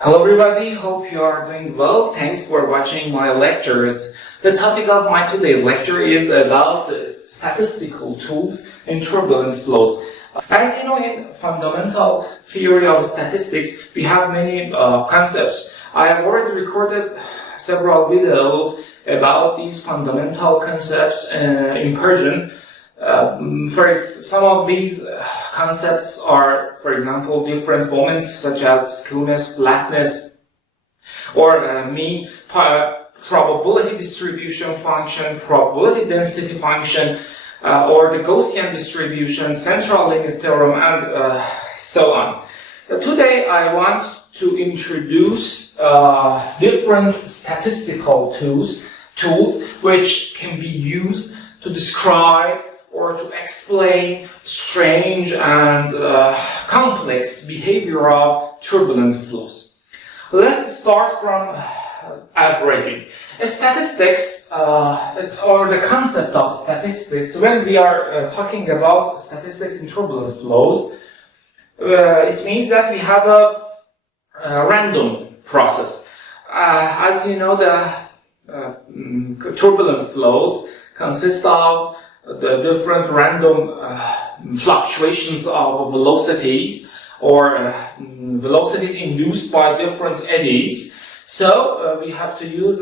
Hello everybody, hope you are doing well. Thanks for watching my lectures. The topic of my today's lecture is about statistical tools in turbulent flows. As you know, in fundamental theory of statistics, we have many concepts. I have already recorded several videos about these fundamental concepts in Persian. Some of these concepts are, for example, different moments such as skewness, flatness, or mean, probability distribution function, probability density function, or the Gaussian distribution, central limit theorem, and so on. Today I want to introduce different statistical tools which can be used to describe or to explain strange and complex behavior of turbulent flows. Let's start from averaging. Statistics, or the concept of statistics, when we are talking about statistics in turbulent flows, it means that we have a random process. As you know, the turbulent flows consist of the different random fluctuations of velocities or velocities induced by different eddies. So we have to use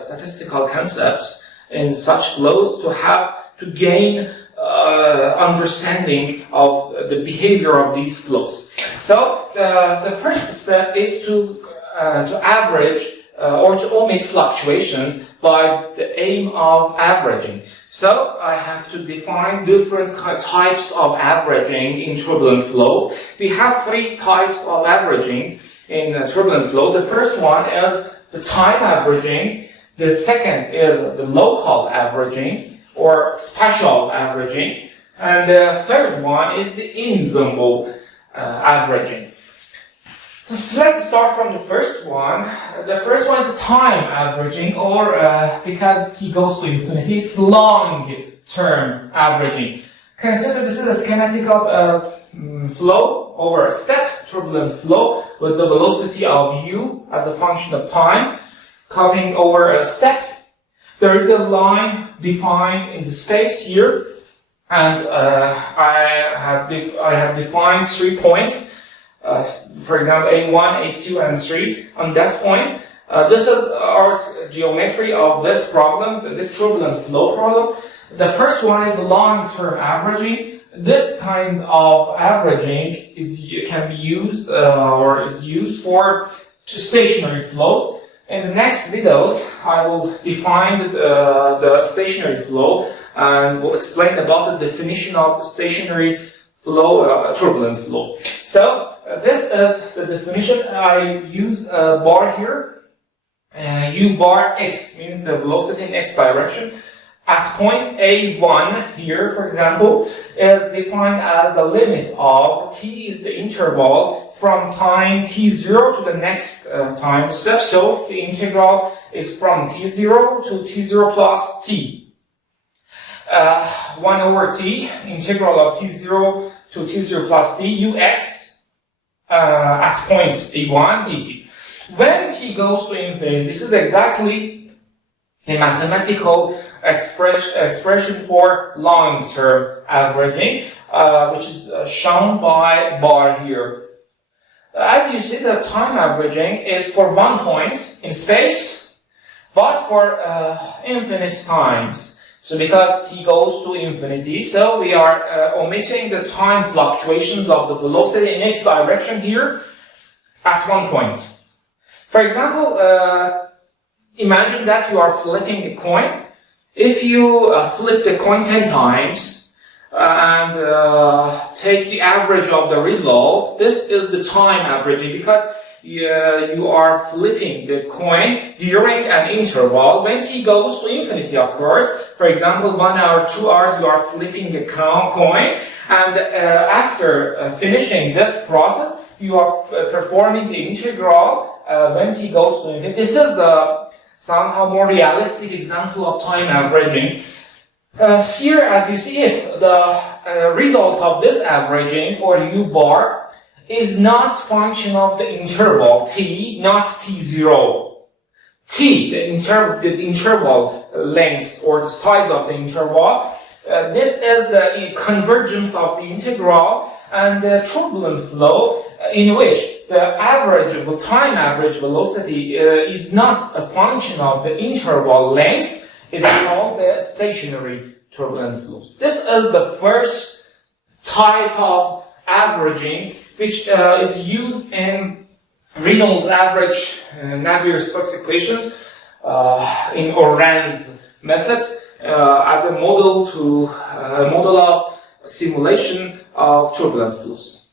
statistical concepts in such flows to gain understanding of the behavior of these flows. So the first step is to average or to omit fluctuations by the aim of averaging. So I have to define different types of averaging in turbulent flows. We have three types of averaging in turbulent flow. The first one is the time averaging. The second is the local averaging or spatial averaging. And the third one is the ensemble averaging. Let's start from the first one. The first one is the time averaging, or because t goes to infinity, it's long-term averaging. Consider this is a schematic of a flow over a step, turbulent flow, with the velocity of u as a function of time coming over a step. There is a line defined in the space here, and I have defined 3 points. For example, A1, A2, and 3. On that point, this is our geometry of this problem, this turbulent flow problem. The first one is the long-term averaging. This kind of averaging can be used or is used for stationary flows. In the next videos, I will define the stationary flow and will explain about the definition of stationary flow, turbulent flow. So this is the definition. I use a bar here. U bar x means the velocity in x direction. At point A1 here, for example, is defined as the limit of t is the interval from time t0 to the next time step. So the integral is from t0 to t0 plus t. 1 over t, integral of t0 to t0 plus t, ux at point A1 dt. When t goes to infinity, this is exactly a mathematical expression for long-term averaging, which is shown by bar here. As you see, the time averaging is for 1 point in space, but for infinite times. So because t goes to infinity, so we are omitting the time fluctuations of the velocity in x direction here at 1 point. For example, imagine that you are flipping a coin. If you flip the coin 10 times and take the average of the result, this is the time averaging because you are flipping the coin during an interval when t goes to infinity, of course. For example, 1 hour, 2 hours, you are flipping a coin, and after finishing this process, you are performing the integral when t goes to infinity. This is the somehow more realistic example of time averaging. Here, as you see, if the result of this averaging, or u bar, is not function of the interval t, not t0. T, the interval length or the size of the interval, this is the convergence of the integral and the turbulent flow in which the time average velocity is not a function of the interval length, is called the stationary turbulent flows. This is the first type of averaging which is used in Reynolds average Navier-Stokes equations in Oran's methods as a model of simulation of turbulent flows.